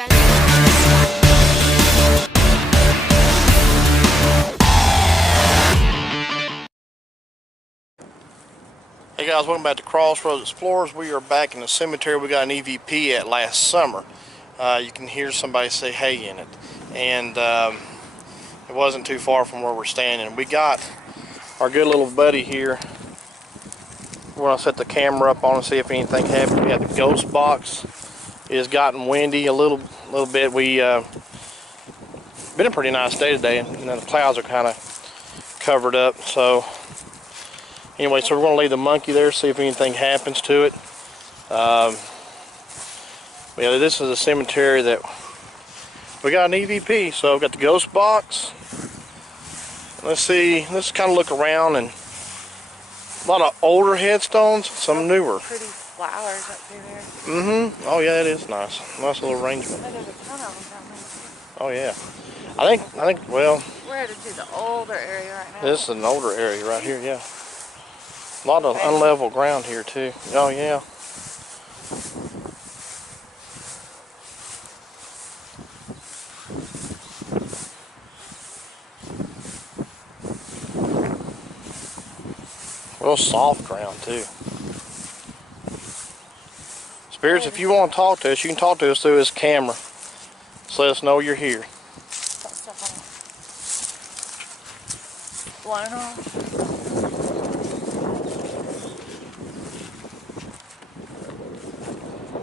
Hey guys, welcome back to Crossroads Explorers. We are back in the cemetery we got an EVP at last summer. You can hear somebody say hey in it. And it wasn't too far from where we're standing. We got our good little buddy here. We're going to set the camera up on and see if anything happens. We have the ghost box. It has gotten windy a little bit. We been a pretty nice day today, and the clouds are kind of covered up. So anyway, so we're going to leave the monkey there, see if anything happens to it. Yeah, this is a cemetery that we got an EVP, so we've got the ghost box. Let's see, let's kind of look around, and a lot of older headstones, some newer. Pretty flowers up through there. Mm-hmm. Oh yeah, it is nice. Nice little arrangement. Oh, there's a ton of them down there. Oh yeah. I think. Well. We're headed to the older area right now. This is an older area right here. Yeah. A lot of unlevel ground here too. Oh yeah. Real soft ground too. Spirits, if you want to talk to us, you can talk to us through this camera. Just let us know you're here. Blown off.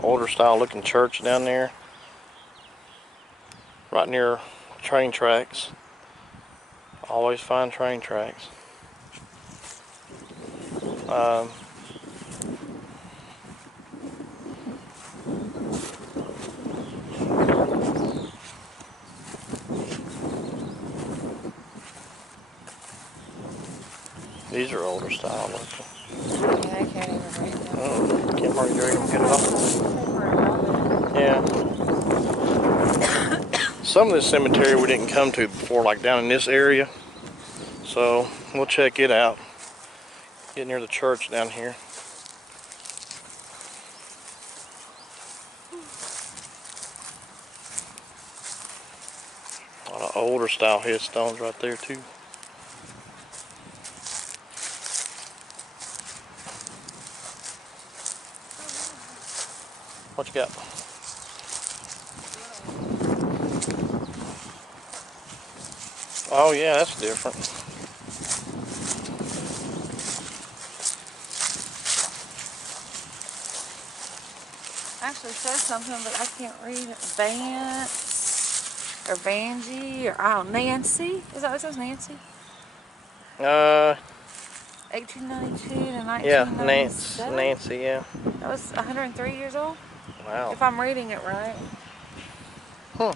Older style looking church down there. Right near train tracks. Always find train tracks. These are older style looking. Yeah, I can't even read them. Oh, can't hardly get it off. Yeah. Some of this cemetery we didn't come to before, like down in this area. So we'll check it out. Get near the church down here. A lot of older style headstones right there too. What you got? Oh yeah, that's different. Actually says something, but I can't read it. Vance or Vanjie or Nancy. Is that what it says? Nancy? 1892 to 1997. Yeah, Nancy, yeah. That was 103 years old. Wow. If I'm reading it right. Huh.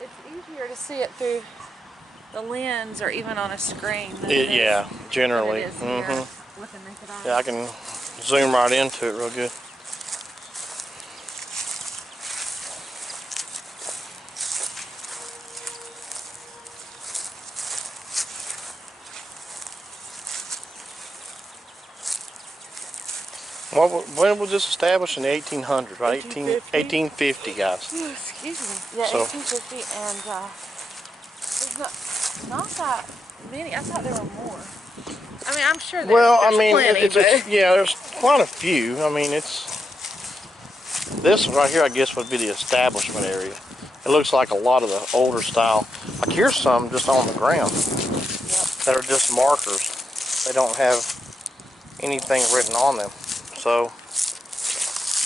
It's easier to see it through the lens or even on a screen. Yeah, generally. Mm-hmm. Yeah, I can zoom right into it real good. When was this established? In the 1800s, right? 1850, guys. Ooh, excuse me. Yeah, so, 1850, and there's not that many. I thought there were more. I mean, I'm sure there's plenty, yeah, there's quite a few. I mean, this right here, I guess, would be the establishment area. It looks like a lot of the older style. Like here's some just on the ground that are just markers. They don't have anything written on them. So.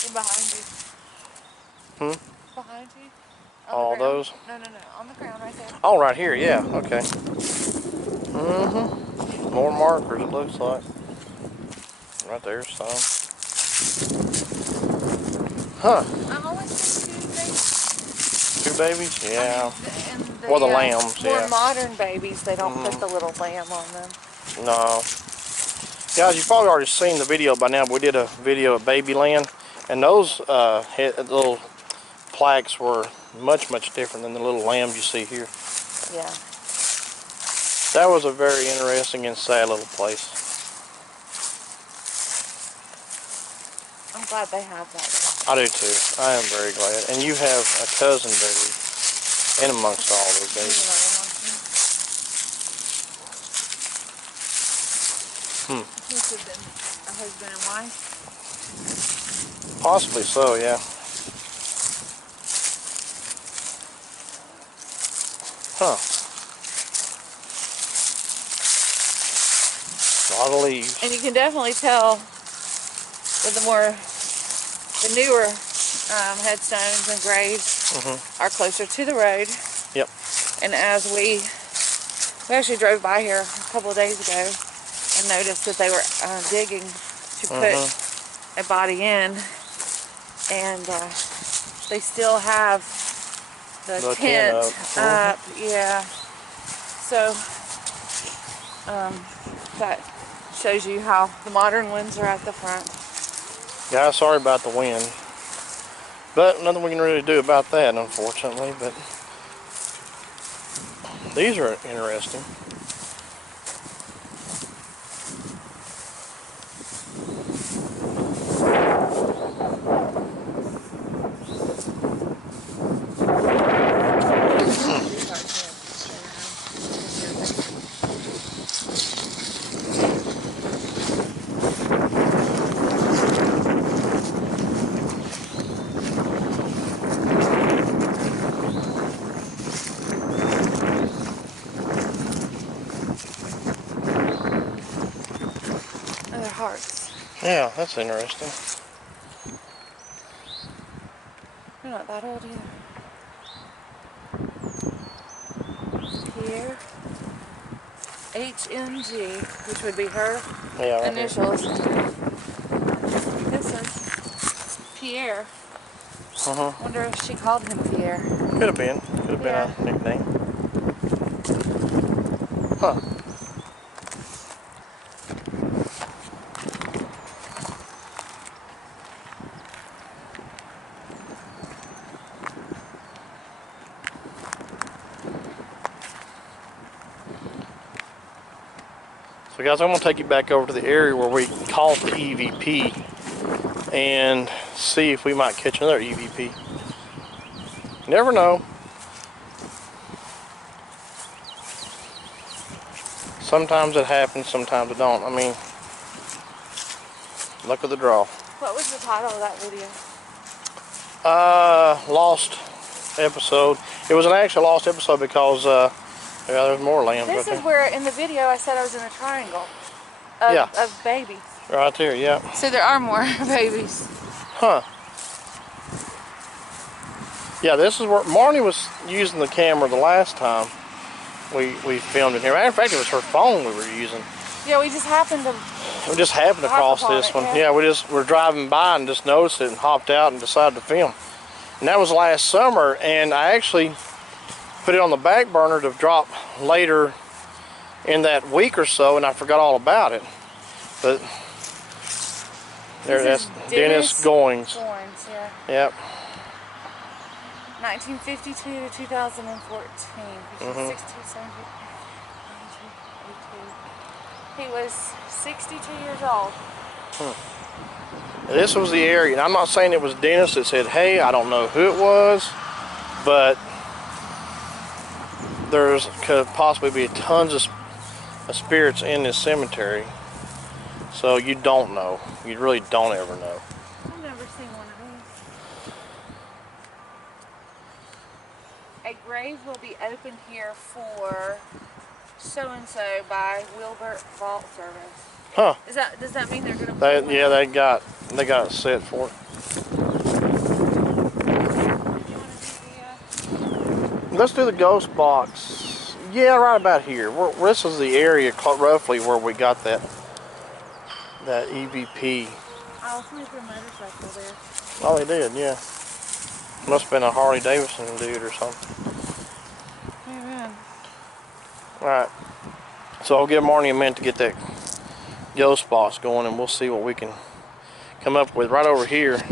They're behind you. Behind you? All those? No. On the ground right there. Oh, right here, yeah. Okay. More markers, it looks like. Right there, some. Huh. I've only seen two babies. 2 babies? Yeah. I mean, Or the lambs, yeah. More modern babies, they don't put the little lamb on them. No. Guys, you've probably already seen the video by now, but we did a video of Babyland, and those little plaques were much different than the little lambs you see here. Yeah. That was a very interesting and sad little place. I'm glad they have that. I do too. I am very glad. And you have a cousin baby in amongst all those babies. Must have been a husband and wife. Possibly so, yeah. Huh. A lot of leaves. And you can definitely tell with the newer headstones and graves are closer to the road. Yep. And as we actually drove by here a couple of days ago and noticed that they were digging to put a body in, and they still have the tent up. Yeah. So that shows you how the modern ones are at the front. Yeah, sorry about the wind. But nothing we can really do about that, unfortunately. But these are interesting. Other hearts. Yeah, that's interesting. They're not that old either. Here, HMG, which would be her initials. This is Pierre. Wonder if she called him Pierre. Could have been. Could have been a nickname. Huh. So guys, I'm going to take you back over to the area where we caught the EVP and see if we might catch another EVP. Never know. Sometimes it happens, sometimes it don't. I mean, luck of the draw. What was the title of that video? Lost episode. It was an actual lost episode because yeah, there's more lambs. This right is there. where in the video I said I was in a triangle of babies. Right there, yeah. So there are more babies. Huh. Yeah, this is where Marnie was using the camera the last time we filmed in here. Matter of fact, it was her phone we were using. Yeah, we just happened to cross this one. Yeah, we were driving by and just noticed it and hopped out and decided to film. And that was last summer, and I actually put it on the back burner to drop later in that week or so, and I forgot all about it. But there, that's Dennis Goings. Yeah. Yep. 1952 to 2014. 62, 70, 92, 83. He was 62 years old. This was the area, and I'm not saying it was Dennis that said, hey, I don't know who it was, but could possibly be tons of spirits in this cemetery. So you don't know. You really don't ever know. I've never seen one of these. A grave will be opened here for so-and-so by Wilbert Vault Service. Huh. Does that mean they're going to Yeah, they got it set for it. Let's do the ghost box. Yeah, right about here. This is the area roughly where we got that EVP. Oh, somebody put a motorcycle there. Oh, they did, yeah. Must have been a Harley Davidson dude or something. Amen. Alright. So I'll give Marnie a minute to get that ghost box going, and we'll see what we can come up with. Right over here,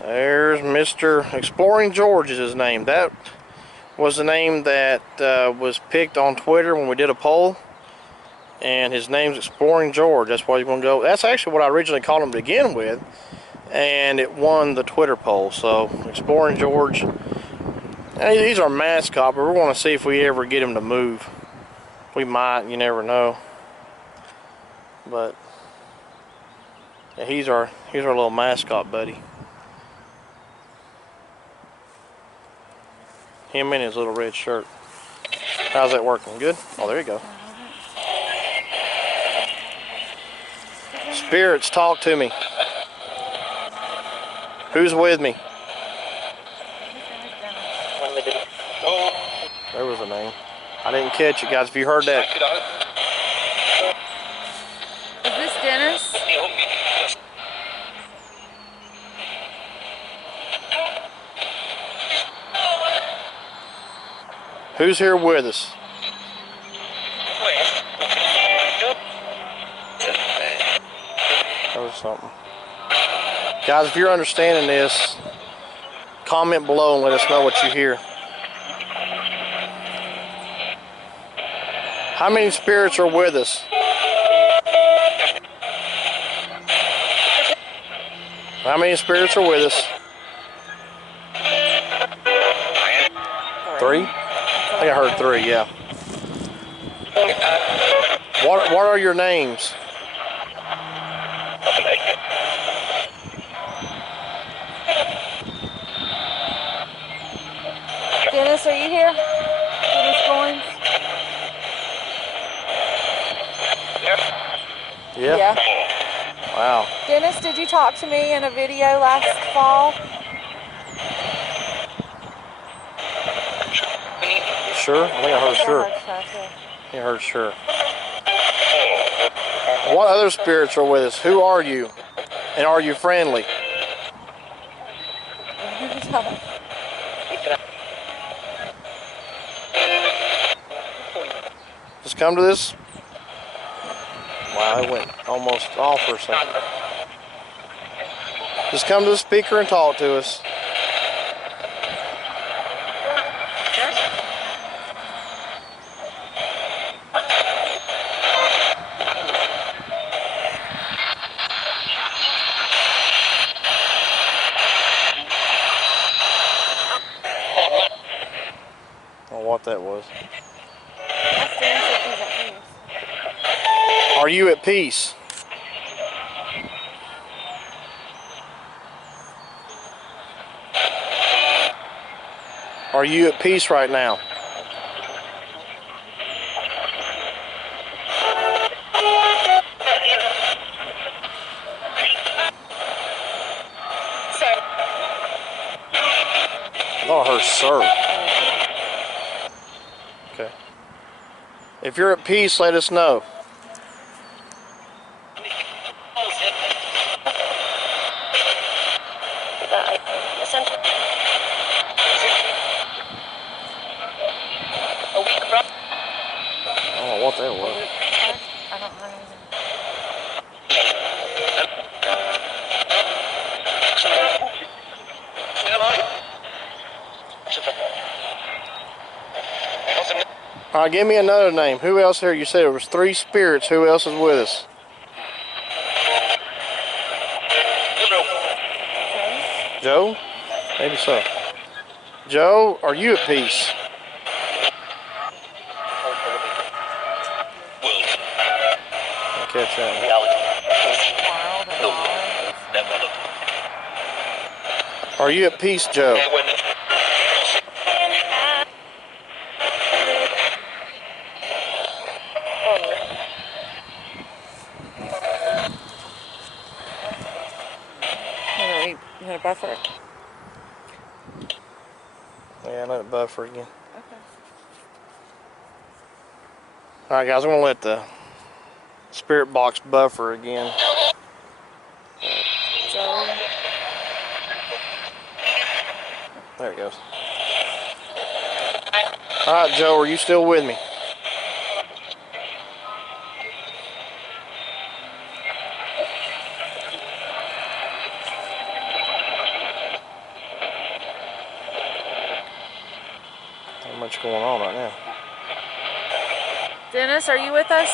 there's Mr. Exploring George is his name. That was the name that was picked on Twitter when we did a poll, and his name's Exploring George. That's why he's going to go. That's actually what I originally called him to begin with, and it won the Twitter poll. So Exploring George, he's our mascot, but we're going to see if we ever get him to move. We might, you never know. But yeah, he's our little mascot buddy. Him in his little red shirt. How's that working? Good? Oh, there you go. Spirits, talk to me. Who's with me? There was a name. I didn't catch it, guys. If you heard that. Is this Dennis? Who's here with us? That was something. Guys, if you're understanding this, comment below and let us know what you hear. How many spirits are with us? How many spirits are with us? 3? I think I heard 3, yeah. What are your names? Dennis, are you here? Dennis Goins? Yeah. Wow. Dennis, did you talk to me in a video last fall? Sure? I think I heard sure. I heard sure. What other spirits are with us? Who are you? And are you friendly? Just come to this. Wow, it went almost off for a second. Just come to the speaker and talk to us. I don't know what that was. Are you at peace? Are you at peace right now? I heard sir. Okay. If you're at peace, let us know. I don't know what that was. I don't know. All right, give me another name. Who else here? You said there was 3 spirits. Who else is with us? Joe? Maybe so. Joe, are you at peace? I'll catch that. Are you at peace, Joe? You gonna buffer it? Yeah, let it buffer again. Okay. Alright guys, I'm going to let the spirit box buffer again. Joe. There it goes. Alright Joe, are you still with me? Not much going on right now. Dennis, are you with us?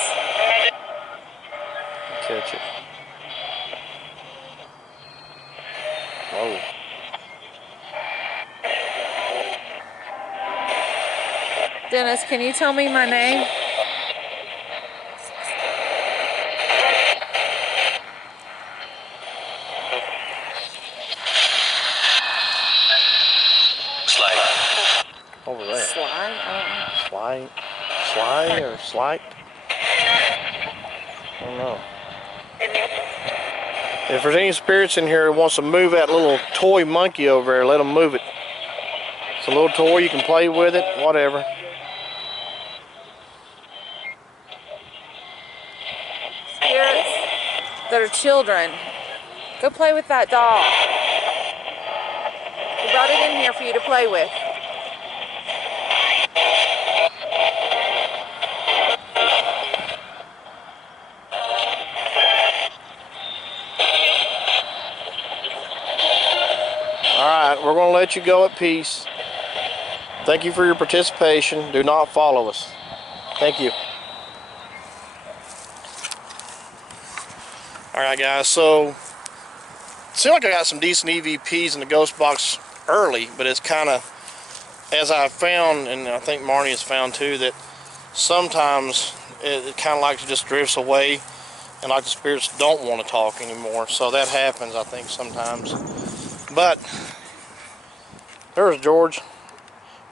Catch it. Oh. Dennis, can you tell me my name? Slide. Over there. Slide? I don't know. Slide? Slide or slight? I don't know. If there's any spirits in here who wants to move that little toy monkey over there, let them move it. It's a little toy, you can play with it, whatever. Spirits that are children, go play with that doll. We brought it in here for you to play with. Alright, we're going to let you go at peace. Thank you for your participation. Do not follow us. Thank you. Alright guys, so it seems like I got some decent EVPs in the ghost box early, but it's kind of, as I found, and I think Marnie has found too, that sometimes it kind of like just drifts away and like the spirits don't want to talk anymore. So that happens, I think, sometimes. But there's George.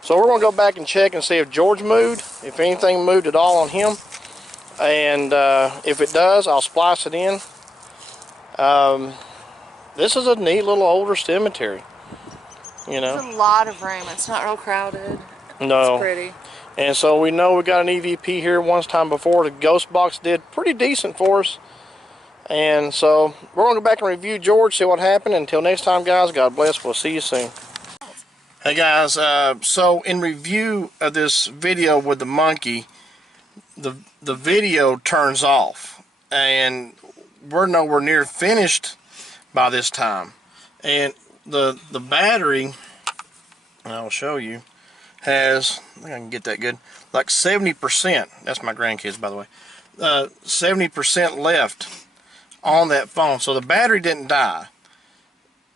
So we're going to go back and check and see if George moved, if anything moved at all on him. And if it does, I'll splice it in. This is a neat little older cemetery. You know, It's a lot of room. It's not real crowded. no. It's pretty. And so we know we got an EVP here once time before. The ghost box did pretty decent for us. And so we're going to go back and review George, see what happened. Until next time, guys, God bless. We'll see you soon. Hey guys, so in review of this video with the monkey, the video turns off, and we're nowhere near finished by this time. And the battery, and I'll show you, has, I think I can get that good, like 70%. That's my grandkids, by the way. 70% left on that phone, so the battery didn't die.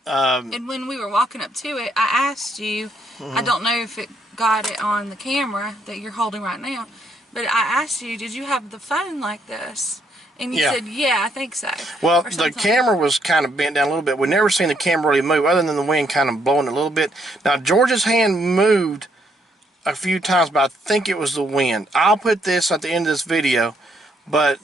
And when we were walking up to it, I asked you, I don't know if it got it on the camera that you're holding right now, but I asked you, did you have the phone like this? And you said, yeah, I think so. Well, the camera was kind of bent down a little bit. We've never seen the camera really move other than the wind kind of blowing a little bit. Now, George's hand moved a few times, but I think it was the wind. I'll put this at the end of this video, but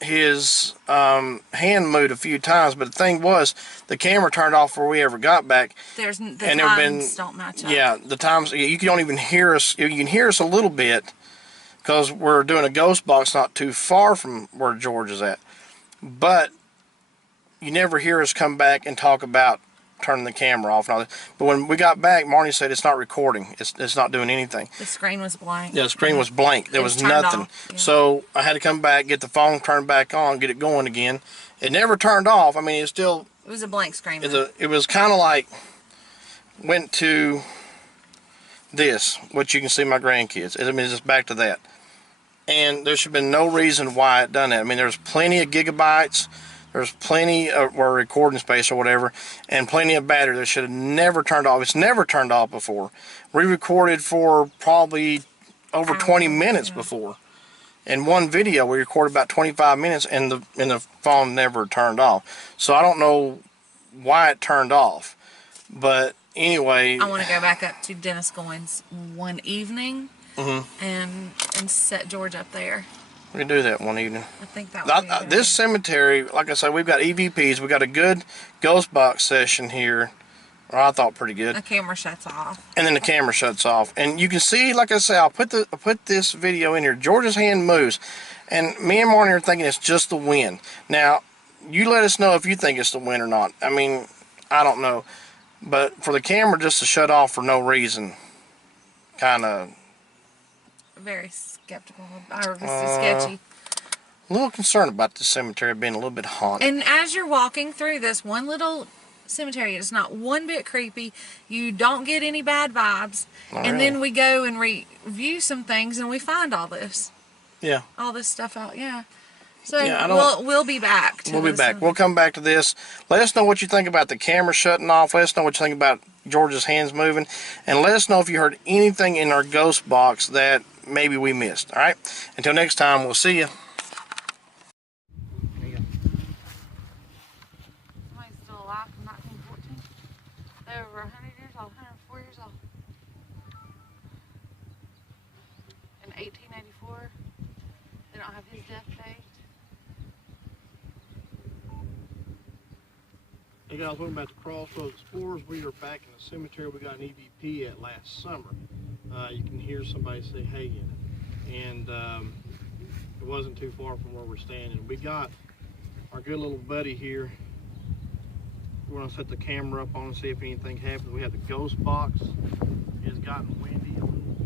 his hand moved a few times. But the thing was, the camera turned off before we ever got back. The times don't match up. Yeah, the times, you don't even hear us. You can hear us a little bit, because we're doing a ghost box not too far from where George is at. But you never hear us come back and talk about turning the camera off. But when we got back, Marnie said it's not recording. It's not doing anything. The screen was blank. Yeah, the screen was blank. There was nothing. Yeah. So I had to come back, get the phone turned back on, get it going again. It never turned off. I mean, it was a blank screen. It was kind of like, went to this, which you can see my grandkids. I mean, it's just back to that. And there should have been no reason why it done that. I mean, there's plenty of gigabytes, there's plenty of recording space or whatever, and plenty of battery. That should have never turned off. It's never turned off before. We recorded for probably over 20 minutes before. In one video, we recorded about 25 minutes, and the phone never turned off. So I don't know why it turned off. But anyway, I want to go back up to Dennis Goins one evening. And set George up there. We can do that one evening. I think that would be this cemetery, like I said, we've got EVPs. We've got a good ghost box session here. Or I thought pretty good. The camera shuts off. And then the camera shuts off. And you can see, like I say, I'll put this video in here. George's hand moves. And me and Marnie are thinking it's just the wind. Now, you let us know if you think it's the wind or not. I mean, I don't know. But for the camera just to shut off for no reason, kind of... very skeptical, or sketchy. A little concerned about this cemetery being a little bit haunted. And as you're walking through this one little cemetery, it's not one bit creepy. You don't get any bad vibes. Then we go and review some things, and we find all this. Yeah. All this stuff out. Yeah. So Yeah, I don't- we'll be back. We'll be back. We'll come back to this. Let us know what you think about the camera shutting off. Let us know what you think about George's hands moving. And let us know if you heard anything in our ghost box that maybe we missed. All right? Until next time, we'll see you. Somebody's still alive from 1914. They're over 100 years old, 104 years old. In 1884, they don't have his death date. Hey guys, welcome back to Crossroads Explorers. We are back in the cemetery we got an EVP at last summer. You can hear somebody say hey in it. And it wasn't too far from where we're standing. We got our good little buddy here. We're going to set the camera up on and see if anything happens. We have the ghost box. It has gotten windy a little